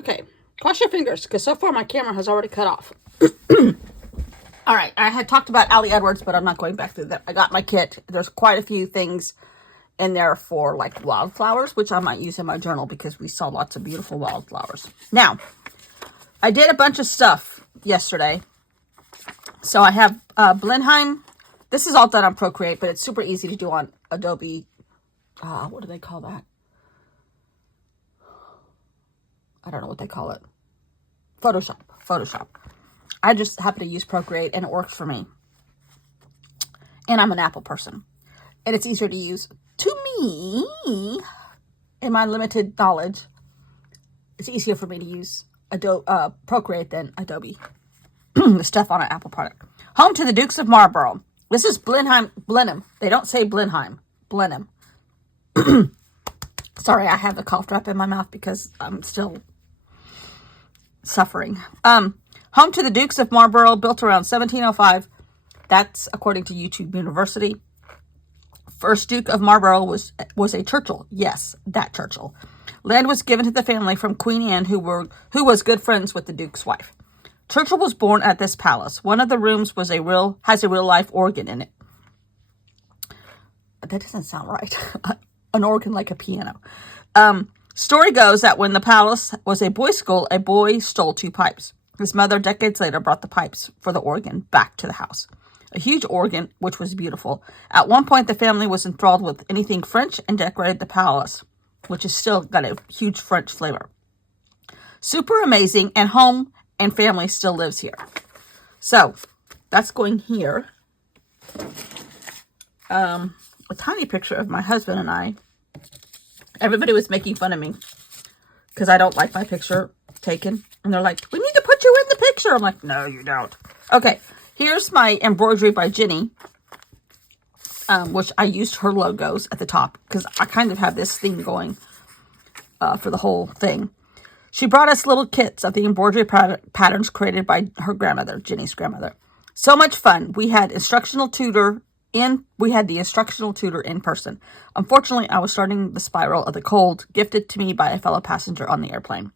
Okay, cross your fingers, because so far my camera has already cut off. All right, I had talked about Ali Edwards, but I'm not going back through that. I got my kit. There's quite a few things in there for like wildflowers, which I might use in my journal because we saw lots of beautiful wildflowers. Now, I did a bunch of stuff yesterday. So I have Blenheim. This is all done on Procreate, but it's super easy to do on Adobe. What do they call that? I don't know what they call it. Photoshop. I just happen to use Procreate and it works for me. And I'm an Apple person. And it's easier to use. To me, in my limited knowledge, it's easier for me to use Procreate than Adobe. The stuff on an Apple product. Home to the Dukes of Marlborough. This is Blenheim. They don't say Blenheim. Blenheim. Sorry, I have the cough drop in my mouth because I'm still suffering. Home to the Dukes of Marlborough, built around 1705. That's according to YouTube University. First Duke of Marlborough was a Churchill. Yes, that Churchill. Land was given to the family from Queen Anne, who was good friends with the Duke's wife. Churchill was born at this palace. One of the rooms has a real life organ in it. That doesn't sound right. An organ like a piano. Story goes that when the palace was a boys' school, a boy stole 2 pipes. His mother, decades later, brought the pipes for the organ back to the house. A huge organ, which was beautiful. At one point, the family was enthralled with anything French and decorated the palace, which has still got a huge French flavor. Super amazing, and home and family still lives here. So, that's going here. A tiny picture of my husband and I. Everybody was making fun of me because I don't like my picture taken. And they're like, we need to put you in the picture. I'm like, no, you don't. Okay, here's my embroidery by Jenny, which I used her logos at the top because I kind of have this theme going for the whole thing. She brought us little kits of the embroidery patterns created by her grandmother, Jenny's grandmother. So much fun. We had the instructional tutor in person. Unfortunately, I was starting the spiral of the cold, gifted to me by a fellow passenger on the airplane.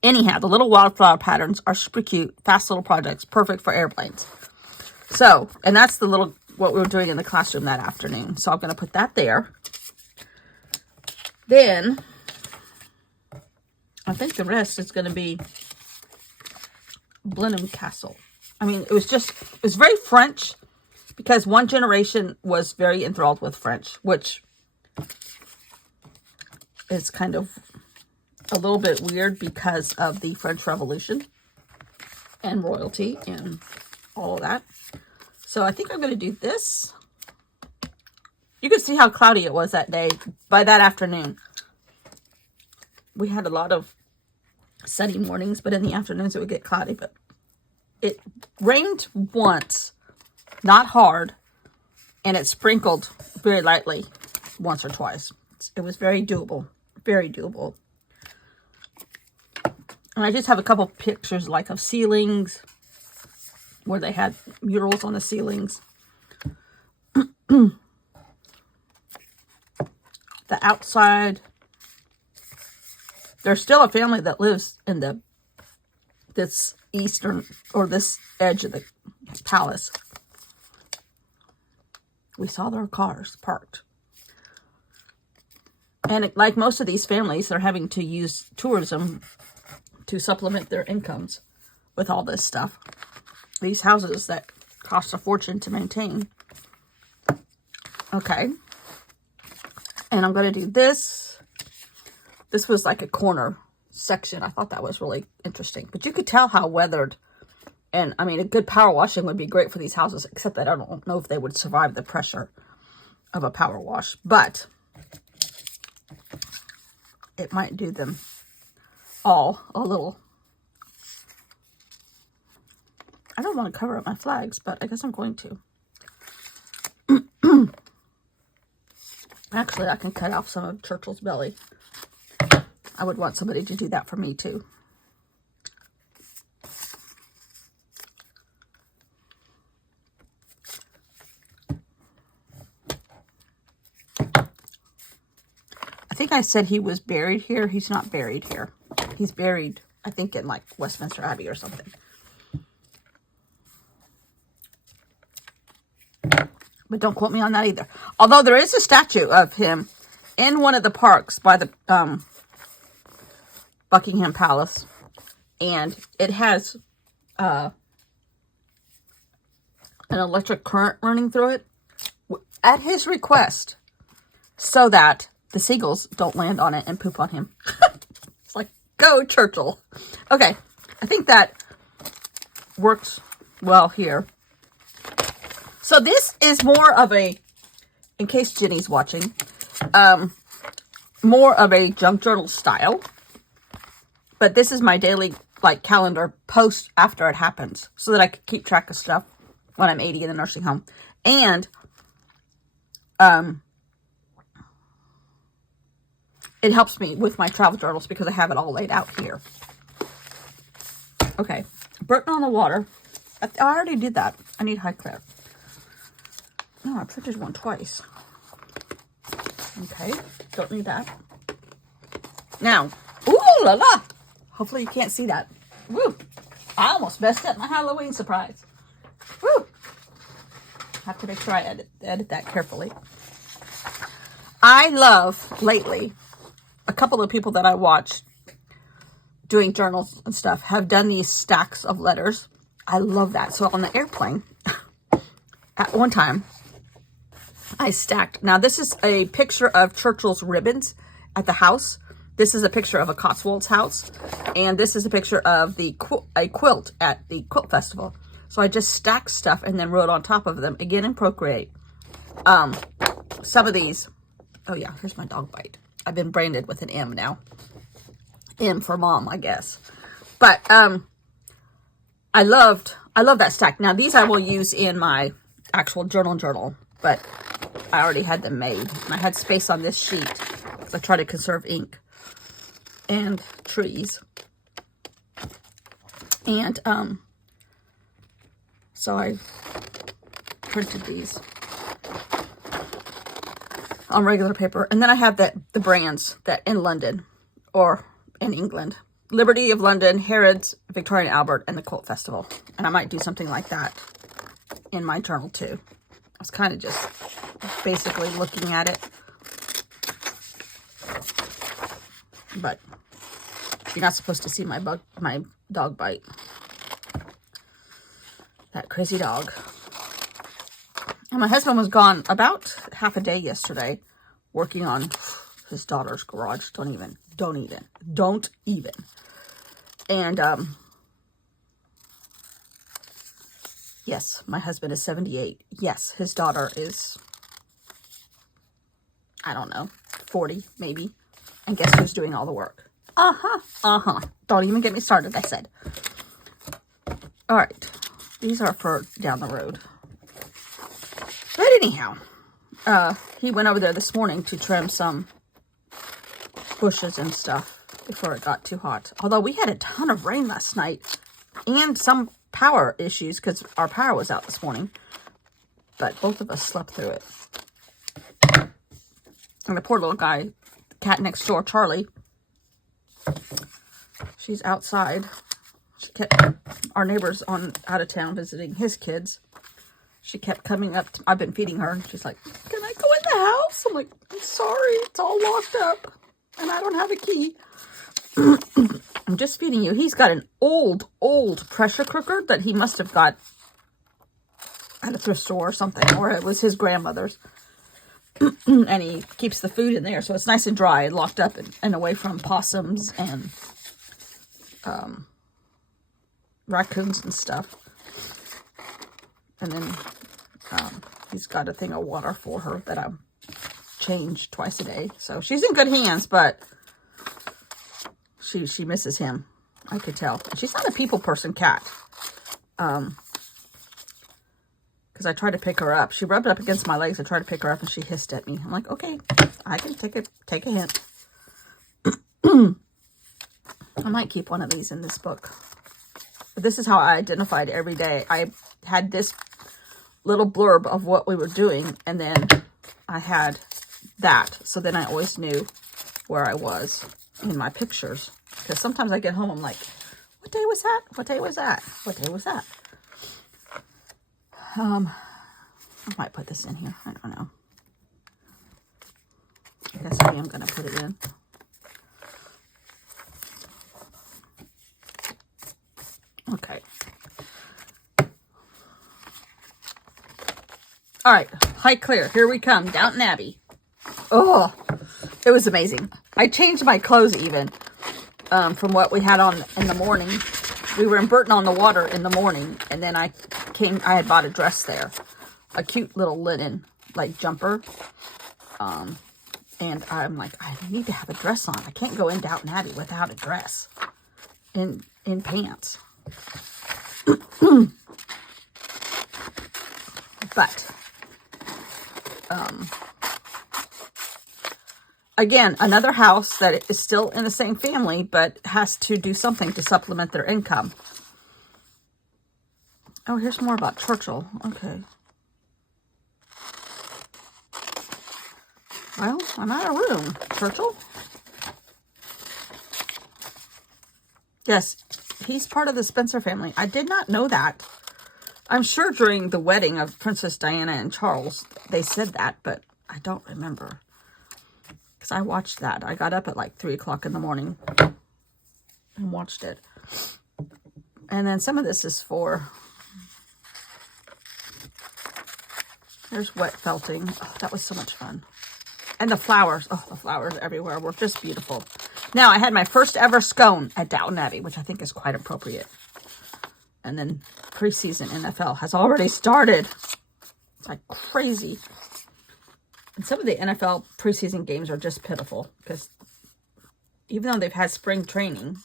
Anyhow, the little wildflower patterns are super cute, fast little projects, perfect for airplanes. So, and that's what we were doing in the classroom that afternoon. So I'm going to put that there. Then, I think the rest is going to be Blenheim Castle. I mean, it was very French because one generation was very enthralled with French, which is kind of a little bit weird because of the French Revolution and royalty and all of that. So I think I'm going to do this. You can see how cloudy it was that day. By that afternoon, we had a lot of sunny mornings, but in the afternoons it would get cloudy. But it rained once, not hard, and it sprinkled very lightly once or twice. It was very doable, very doable. And I just have a couple pictures like of ceilings where they had murals on the ceilings. The outside. There's still a family that lives in this eastern or this edge of the palace. We saw their cars parked. And like most of these families, they're having to use tourism to supplement their incomes with all this stuff. These houses that cost a fortune to maintain. Okay. And I'm going to do this. This was like a corner section. I thought that was really interesting. But you could tell how weathered. And, I mean, a good power washing would be great for these houses. Except that I don't know if they would survive the pressure of a power wash. But it might do them all a little. I don't want to cover up my flags, but I guess I'm going to. Actually, I can cut off some of Churchill's belly. I would want somebody to do that for me, too. I think I said he was buried here. He's not buried here. He's buried, I think, in like Westminster Abbey or something. But don't quote me on that either. Although there is a statue of him in one of the parks by the Buckingham Palace. And it has an electric current running through it at his request so that the seagulls don't land on it and poop on him. It's like, go Churchill. Okay, I think that works well here. So this is more of a, in case Jenny's watching, more of a junk journal style. But this is my daily like calendar post after it happens so that I can keep track of stuff when I'm 80 in the nursing home. And it helps me with my travel journals because I have it all laid out here. Okay, Burton on the Water. I already did that. I need Highclere. No, I printed one twice. Okay, don't need that. Now, ooh la la! Hopefully you can't see that. Woo! I almost messed up my Halloween surprise. Woo! Have to make sure I edit that carefully. I love, lately, a couple of people that I watch doing journals and stuff have done these stacks of letters. I love that. So on the airplane, at one time, I stacked. Now, this is a picture of Churchill's ribbons at the house. This is a picture of a Cotswolds house. And this is a picture of a quilt at the quilt festival. So I just stacked stuff and then wrote on top of them, again in Procreate. Some of these, oh yeah, here's my dog bite. I've been branded with an M now. M for mom, I guess. But I love that stack. Now, these I will use in my actual journal, but I already had them made. And I had space on this sheet because I try to conserve ink and trees. And so I printed these on regular paper. And then I have the brands that in London or in England. Liberty of London, Harrods, Victoria and Albert, and the Quilt Festival. And I might do something like that in my journal too. I was kind of just basically looking at it. But you're not supposed to see my dog bite. That crazy dog. And my husband was gone about half a day yesterday working on his daughter's garage. Don't even. And yes, my husband is 78. Yes, his daughter is, I don't know, 40 maybe. And guess who's doing all the work? Don't even get me started, I said. All right. These are for down the road. But anyhow, he went over there this morning to trim some bushes and stuff before it got too hot. Although we had a ton of rain last night and some power issues because our power was out this morning. But both of us slept through it. And the poor little guy, the cat next door, Charlie, she's outside. She kept, our neighbor's out of town visiting his kids. She kept coming up. I've been feeding her. And she's like, can I go in the house? I'm like, I'm sorry. It's all locked up. And I don't have a key. I'm just feeding you. He's got an old pressure cooker that he must have got at a thrift store or something. Or it was his grandmother's. And he keeps the food in there. So it's nice and dry and locked up and away from possums and raccoons and stuff. And then he's got a thing of water for her that I change twice a day. So she's in good hands, but she misses him. I could tell. And she's not a people person cat. Because I tried to pick her up. She rubbed up against my legs. I tried to pick her up and she hissed at me. I'm like, okay, I can take a hint. I might keep one of these in this book. But this is how I identified every day. I had this little blurb of what we were doing, and then I had that. So then I always knew where I was in my pictures. Because sometimes I get home, I'm like, what day was that? What day was that? What day was that? I might put this in here. I don't know. I guess I am going to put it in. Okay. All right. Highclere. Here we come. Downton Abbey. Oh, it was amazing. I changed my clothes even from what we had on in the morning. We were in Burton-on-the-Water in the morning, and then I had bought a dress there. A cute little linen, like, jumper. And I'm like, I need to have a dress on. I can't go in Downton Abbey without a dress. In pants. But, again, another house that is still in the same family, but has to do something to supplement their income. Oh, here's more about Churchill. Okay. Well, I'm out of room. Churchill? Yes, he's part of the Spencer family. I did not know that. I'm sure during the wedding of Princess Diana and Charles, they said that, but I don't remember. Because I watched that. I got up at like 3 o'clock in the morning and watched it. And then some of this is for... There's wet felting. Oh, that was so much fun. And the flowers. Oh, the flowers everywhere were just beautiful. Now, I had my first ever scone at Downton Abbey, which I think is quite appropriate. And then preseason NFL has already started. It's like crazy. And some of the NFL preseason games are just pitiful. Because even though they've had spring training,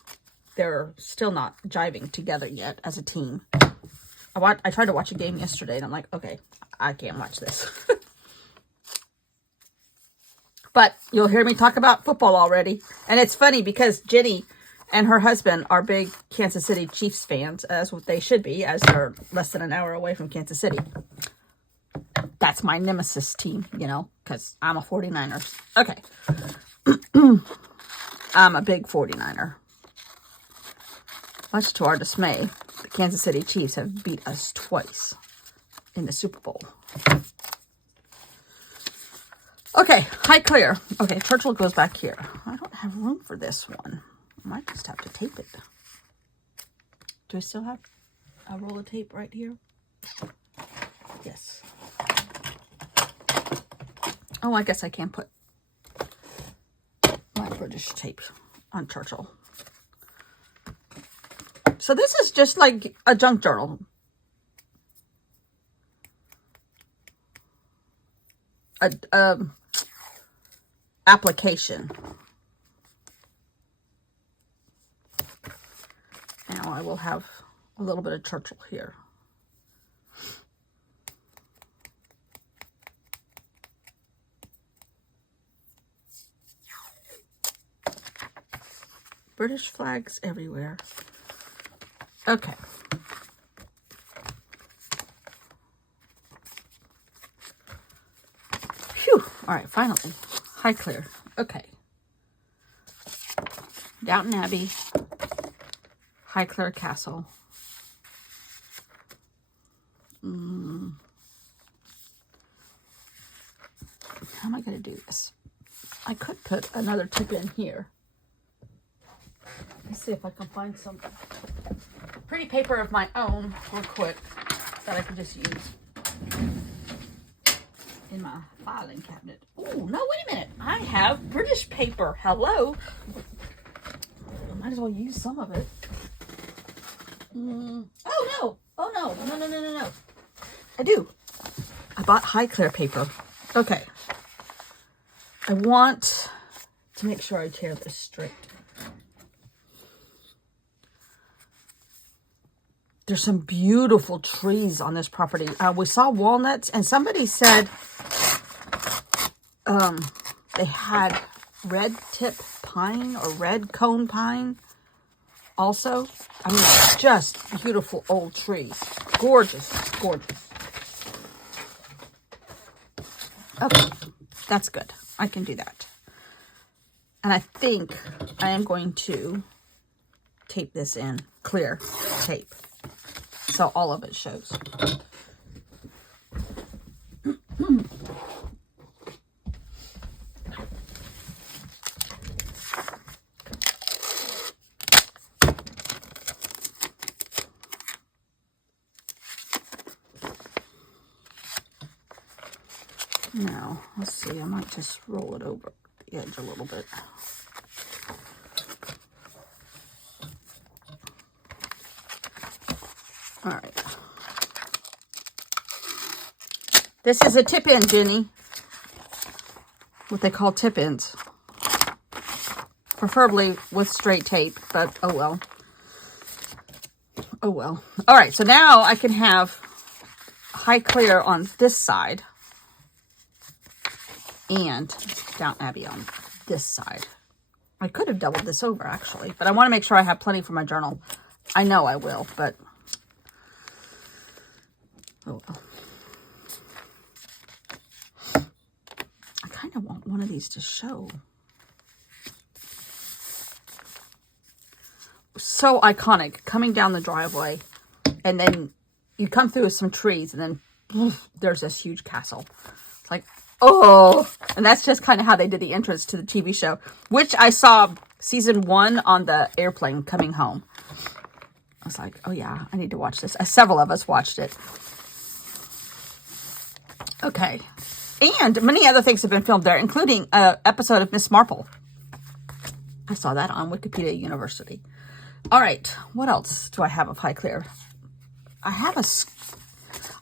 they're still not jiving together yet as a team. I tried to watch a game yesterday, and I'm like, okay, I can't watch this. But you'll hear me talk about football already. And it's funny because Jenny and her husband are big Kansas City Chiefs fans, as what they should be, as they're less than an hour away from Kansas City. That's my nemesis team, you know, because I'm a 49ers. Okay. I'm a big 49er. Much to our dismay, the Kansas City Chiefs have beat us twice in the Super Bowl. Okay, Highclere. Okay, Churchill goes back here. I don't have room for this one. I might just have to tape it. Do I still have a roll of tape right here? Yes. Oh, I guess I can put my British tape on Churchill. So this is just like a junk journal. Application. Now I will have a little bit of Churchill here. British flags everywhere. Okay. Phew. All right, finally. Highclere. Okay. Downton Abbey. Highclere Castle. How am I going to do this? I could put another tip in here. Let's see if I can find some pretty paper of my own real quick that I can just use in my filing cabinet. Oh, no, wait a minute. I have British paper. Hello. I might as well use some of it. Oh, no. Oh, no. No. I do. I bought Highclere paper. Okay. I want to make sure I tear this straight. There's some beautiful trees on this property. We saw walnuts, and somebody said they had red tip pine or red cone pine also. I mean, just beautiful old trees. Gorgeous, gorgeous. Okay, that's good. I can do that. And I think I am going to tape this in clear tape, so all of it shows. Now, let's see, I might just roll it over the edge a little bit. All right. This is a tip-in, Jenny. What they call tip-ins. Preferably with straight tape, but oh well. Oh well. All right, so now I can have high clear on this side and Downton Abbey on this side. I could have doubled this over, actually, but I want to make sure I have plenty for my journal. I know I will, but oh well. I kind of want one of these to show. So iconic, coming down the driveway, and then you come through some trees, and then poof, there's this huge castle. It's like, oh, and that's just kind of how they did the entrance to the TV show, which I saw season 1 on the airplane coming home. I was like, oh yeah, I need to watch this. Several of us watched it. Okay. And many other things have been filmed there, including an episode of Miss Marple. I saw that on Wikipedia University. All right. What else do I have of high clear? I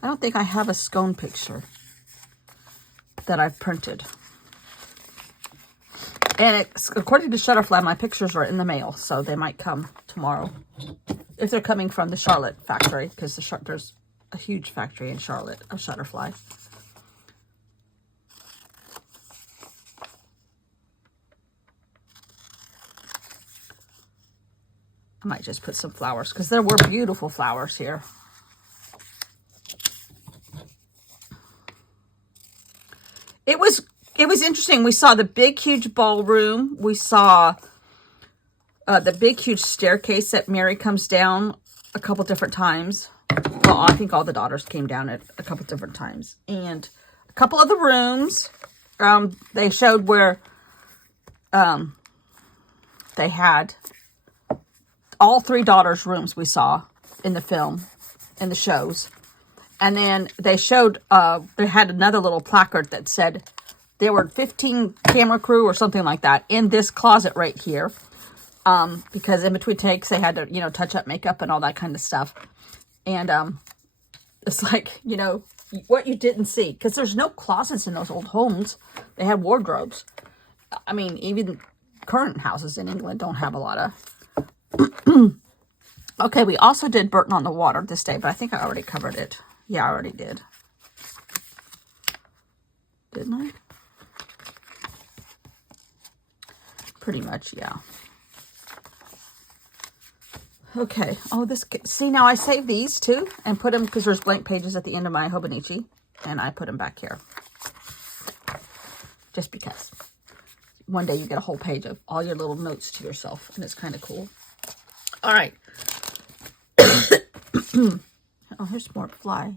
don't think I have a scone picture that I've printed. And according to Shutterfly, my pictures are in the mail, so they might come tomorrow. If they're coming from the Charlotte factory, because there's a huge factory in Charlotte of Shutterfly. I might just put some flowers, because there were beautiful flowers here. It was interesting. We saw the big, huge ballroom. We saw the big, huge staircase that Mary comes down a couple different times. Well, I think all the daughters came down at a couple different times. And a couple of the rooms, they showed where they had all 3 daughters' rooms we saw in the film, in the shows. And then they showed, they had another little placard that said there were 15 camera crew or something like that in this closet right here. Because in between takes, they had to, touch up makeup and all that kind of stuff. And it's like, what you didn't see. Because there's no closets in those old homes. They had wardrobes. I mean, even current houses in England don't have a lot of... Okay, we also did Burton on the Water this day, but I think I already covered it. Yeah, I already did. Didn't I? Pretty much, yeah. Okay. Oh, see, now I saved these too and put them, because there's blank pages at the end of my Hobonichi, and I put them back here. Just because. One day you get a whole page of all your little notes to yourself, and it's kind of cool. All right. Oh, here's more fly.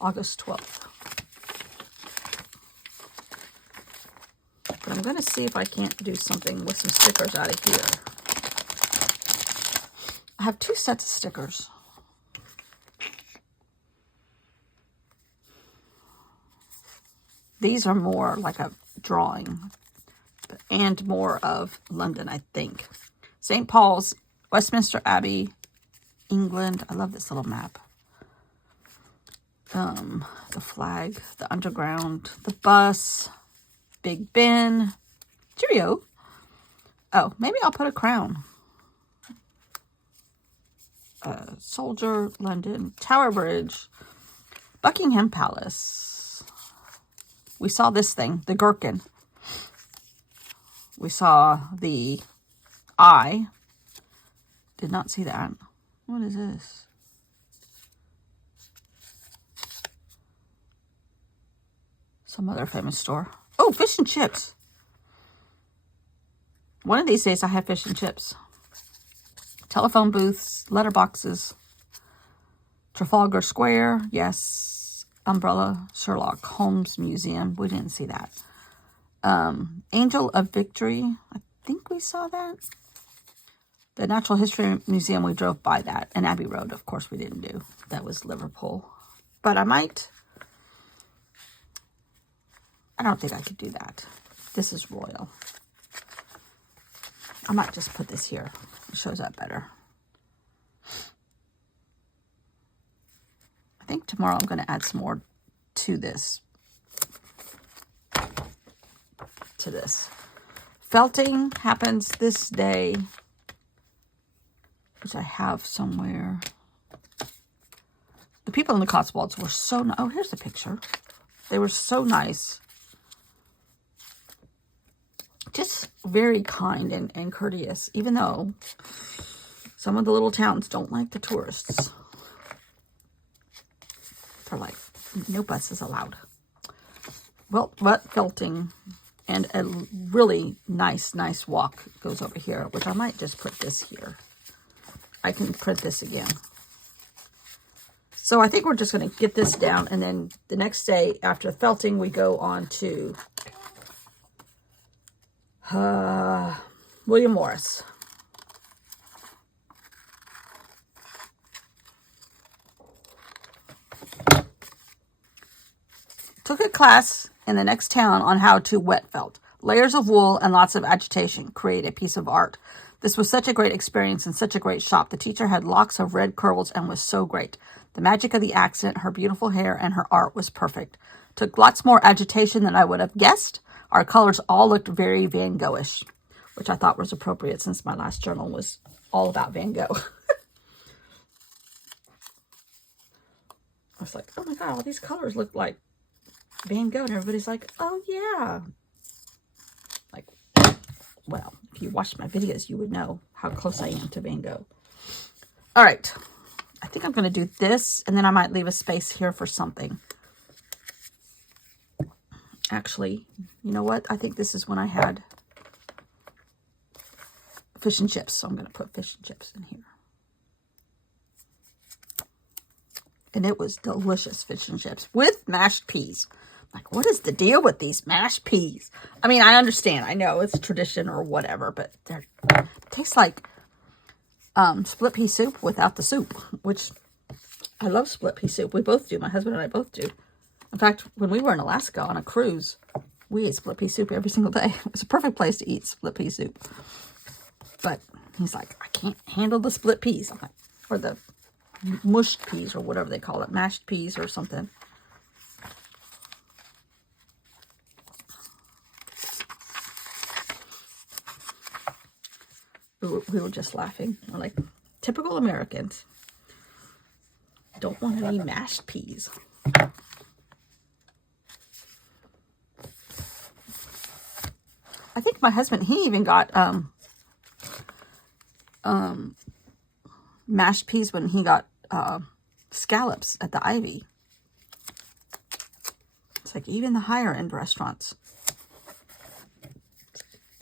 August 12th. But I'm going to see if I can't do something with some stickers out of here. I have 2 sets of stickers. These are more like a drawing and more of London, I think. St. Paul's, Westminster Abbey, England. I love this little map. The flag, the underground, the bus, Big Ben. Cheerio. Oh, maybe I'll put a crown. Soldier, London, Tower Bridge, Buckingham Palace. We saw this thing, the gherkin. We saw the eye. Did not see that. What is this? Some other famous store. Oh, fish and chips. One of these days I have fish and chips. telephone booths, letterboxes, Trafalgar Square, yes, Umbrella, Sherlock Holmes Museum. We didn't see that. Angel of Victory, I think we saw that. The Natural History Museum, we drove by that. And Abbey Road, of course, we didn't do. That was Liverpool. But I don't think I could do that. This is royal. I might just put this here. It shows up better. I think tomorrow I'm going to add some more to this. Felting happens this day, which I have somewhere. The people in the Cotswolds were so nice. Oh, here's the picture. They were so nice. Just very kind and courteous, even though some of the little towns don't like the tourists. They're like, no buses allowed. Well, but Felting, and a really nice walk goes over here, which I might just put this here. I can print this again. So I think we're just going to get this down, and then the next day after Felting, we go on to William Morris. Took a class in the next town on how to wet felt. Layers of wool and lots of agitation create a piece of art. This was such a great experience and such a great shop. The teacher had locks of red curls and was so great. The magic of the accent, her beautiful hair, and her art was perfect. Took lots more agitation than I would have guessed. Our colors all looked very Van Gogh-ish, which I thought was appropriate since my last journal was all about Van Gogh. I was like, oh my God, all these colors look like Van Gogh. And everybody's like, oh yeah. Like, well, if you watched my videos, you would know how close I am to Van Gogh. All right. I think I'm going to do this, and then I might leave a space here for something. Actually, you know what? I think this is when I had fish and chips. So I'm going to put fish and chips in here. And it was delicious fish and chips with mashed peas. Like, what is the deal with these mashed peas? I mean, I understand. I know it's tradition or whatever, but it tastes like split pea soup without the soup, which I love split pea soup. We both do. My husband and I both do. In fact, when we were in Alaska on a cruise, we ate split pea soup every single day. It was a perfect place to eat split pea soup. But he's like, I can't handle the split peas. I'm like, or the mushed peas or whatever they call it, mashed peas or something. We were just laughing. We're like, typical Americans. Don't want any mashed peas. I think my husband, he even got mashed peas when he got scallops at the Ivy. It's like even the higher end restaurants.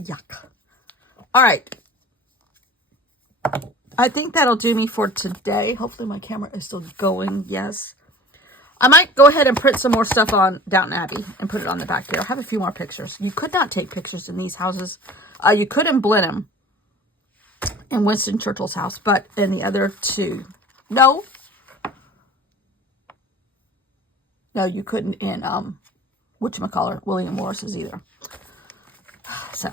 Yuck. All right. I think that'll do me for today. Hopefully my camera is still going. Yes. I might go ahead and print some more stuff on Downton Abbey and put it on the back here. I have a few more pictures. You could not take pictures in these houses. You could in Blenheim, in Winston Churchill's house, but in the other two, no, you couldn't in whatchamacallit, William Morris's either. So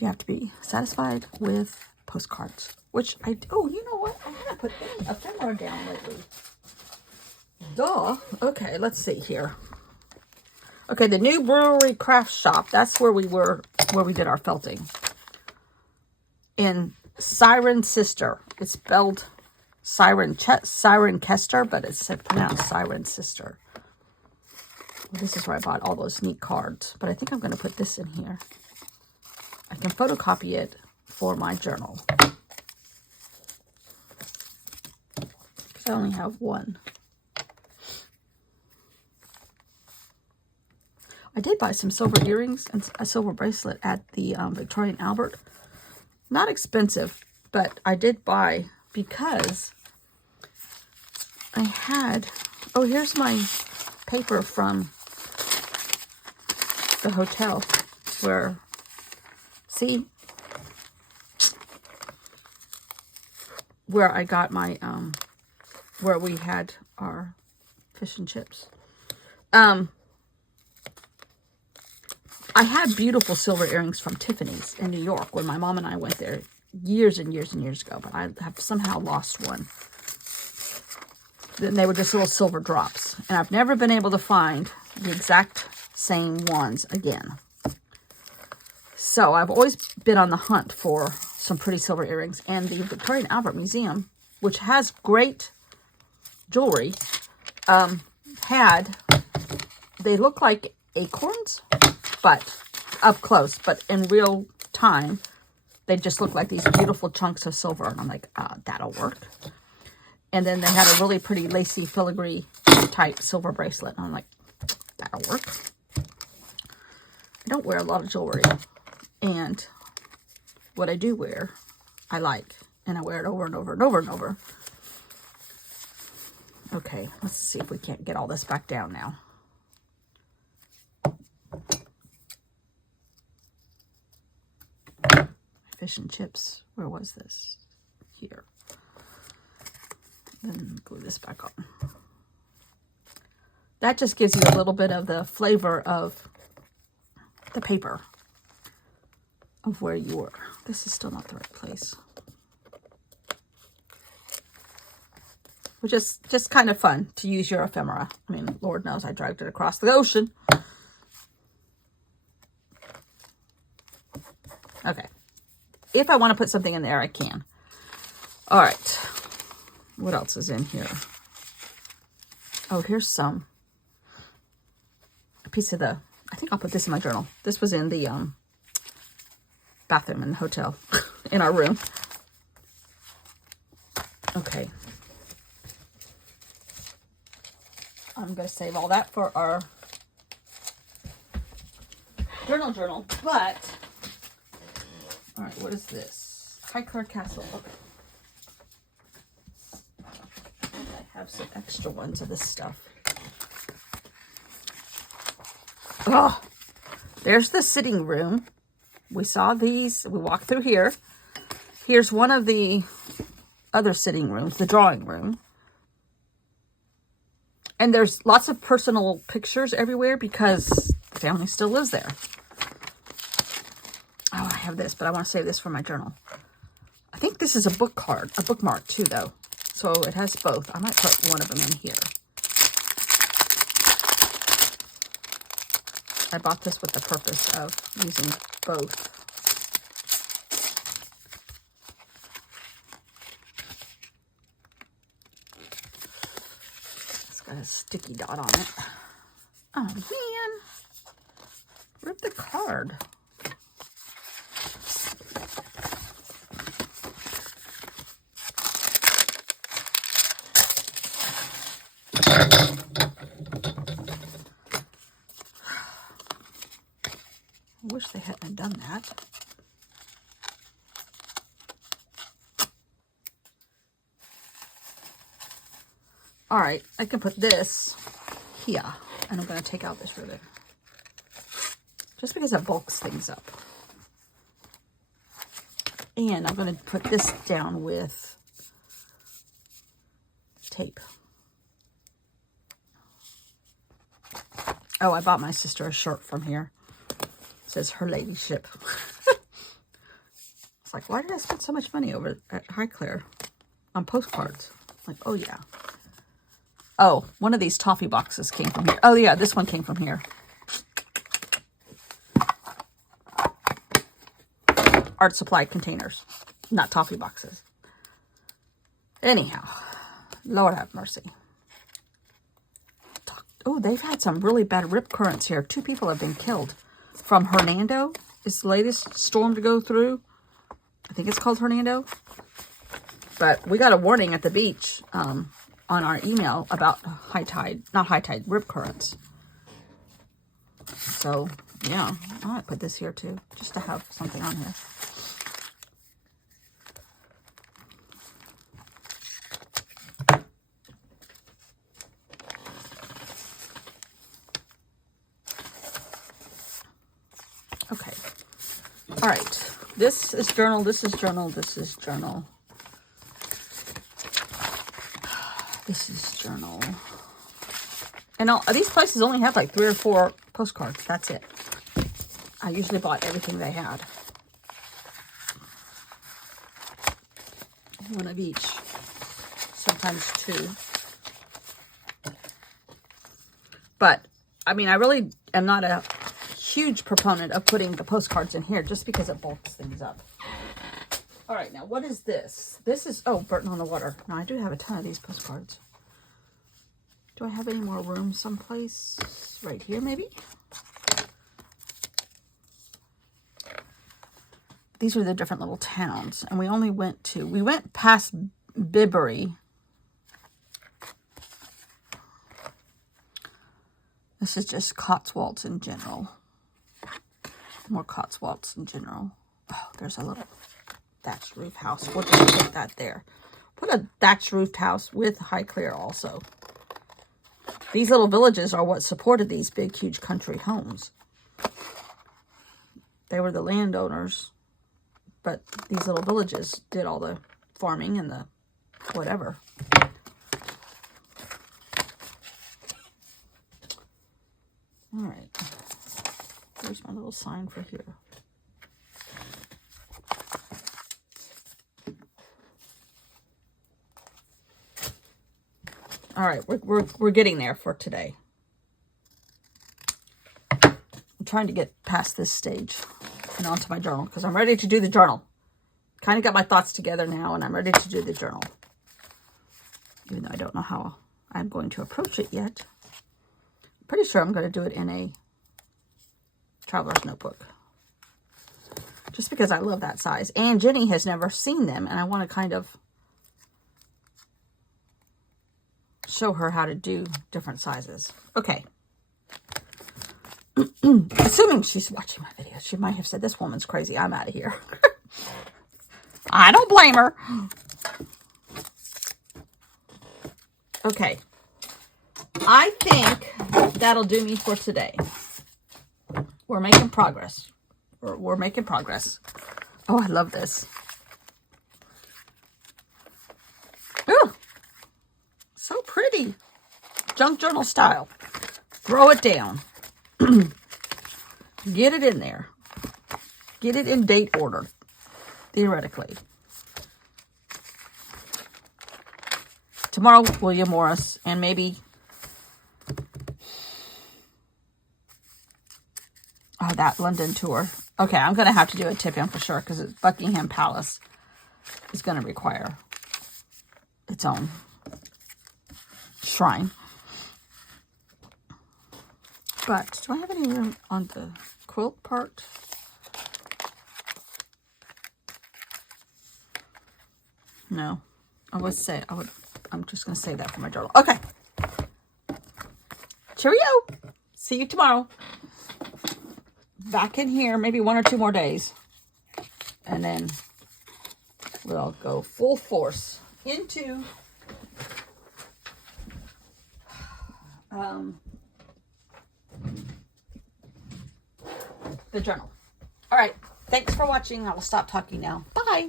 you have to be satisfied with postcards, which I do. Oh, you know what? I haven't put any ephemera down lately. Duh. Okay, let's see here. Okay, the New Brewery Craft Shop. That's where we were, where we did our felting. In Cirencester. It's spelled Cirencester, but it's pronounced Cirencester. Well, this is where I bought all those neat cards. But I think I'm going to put this in here. I can photocopy it for my journal. Because I only have one. I did buy some silver earrings and a silver bracelet at the Victorian Albert. Not expensive. But I did buy because I had, oh, here's my paper from the hotel where, see, where I got my, where we had our fish and chips. I had beautiful silver earrings from Tiffany's in New York when my mom and I went there years and years and years ago, but I have somehow lost one. Then they were just little silver drops, and I've never been able to find the exact same ones again. So I've always been on the hunt for some pretty silver earrings, and the Victoria and Albert Museum, which has great jewelry, they look like acorns, but up close, but in real time, they just look like these beautiful chunks of silver. And I'm like, that'll work. And then they had a really pretty lacy filigree type silver bracelet. And I'm like, that'll work. I don't wear a lot of jewelry. And what I do wear, I like. And I wear it over and over and over and over. Okay, let's see if we can't get all this back down now. Fish and chips. Where was this? Here. Then glue this back on. That just gives you a little bit of the flavor of the paper of where you were. This is still not the right place. Which is just kind of fun to use your ephemera. I mean, Lord knows I dragged it across the ocean. Okay. If I want to put something in there, I can. All right. What else is in here? Oh, here's a piece of the, I think I'll put this in my journal. This was in the bathroom in the hotel, in our room. Okay. I'm going to save all that for our journal, but, all right, what is this? Highclere Castle. Okay. I have some extra ones of this stuff. Oh, there's the sitting room. We saw these. We walked through here. Here's one of the other sitting rooms, the drawing room. And there's lots of personal pictures everywhere because the family still lives there. Oh, I have this, but I want to save this for my journal. I think this is a bookmark too, though. So it has both. I might put one of them in here. I bought this with the purpose of using both. It's got a sticky dot on it. Oh, man. Rip the card. I wish they hadn't done that. All right, I can put this here, and I'm going to take out this ribbon. Just because it bulks things up. And I'm going to put this down with tape. Oh, I bought my sister a shirt from here. It says Her Ladyship. It's like, why did I spend so much money over at Highclere on postcards? Like, oh yeah. Oh, one of these toffee boxes came from here. Oh yeah, this one came from here. Art supply containers, not toffee boxes. Anyhow, Lord have mercy. Oh, they've had some really bad rip currents here. 2 people have been killed from Hernando. It's the latest storm to go through. I think it's called Hernando. But we got a warning at the beach on our email about not high tide, rip currents. So, yeah, I might put this here too, just to have something on here. Okay. All right. This is journal. This is journal. This is journal. This is journal. And these places only have like 3 or 4 postcards. That's it. I usually bought everything they had. One of each. Sometimes 2. But, I mean, I really am not a huge proponent of putting the postcards in here just because it bulks things up. All right, now what is this? This is, oh, Burton on the Water. Now, I do have a ton of these postcards. Do I have any more room someplace? Right here, maybe? These are the different little towns. And we only went past Bibury. This is just Cotswolds in general. More Cotswolds in general. Oh, there's a little thatched roof house. We'll just put that there. Put a thatched roofed house with Highclere also. These little villages are what supported these big, huge country homes. They were the landowners, but these little villages did all the farming and the whatever. All right. There's my little sign for here. All right, we're getting there for today. I'm trying to get past this stage and onto my journal because I'm ready to do the journal. Kind of got my thoughts together now, and I'm ready to do the journal. Even though I don't know how I'm going to approach it yet. I'm pretty sure I'm going to do it in a traveler's notebook. Just because I love that size. And Jenny has never seen them, and I want to kind of show her how to do different sizes. Okay. Assuming she's watching my videos, she might have said, this woman's crazy. I'm out of here. I don't blame her. Okay. I think that'll do me for today. We're making progress. We're making progress. Oh, I love this. Ooh. So pretty. Junk journal style. Throw it down. Get it in there. Get it in date order. Theoretically. Tomorrow, William Morris, and maybe that London tour. Okay, I'm going to have to do a tip-in for sure because Buckingham Palace is going to require its own shrine. But do I have any room on the quilt part? No. I'm just going to say that for my journal. Okay. Cheerio. See you tomorrow. Back in here, maybe 1 or 2 more days. And then we'll go full force into the journal. All right. Thanks for watching. I will stop talking now. Bye.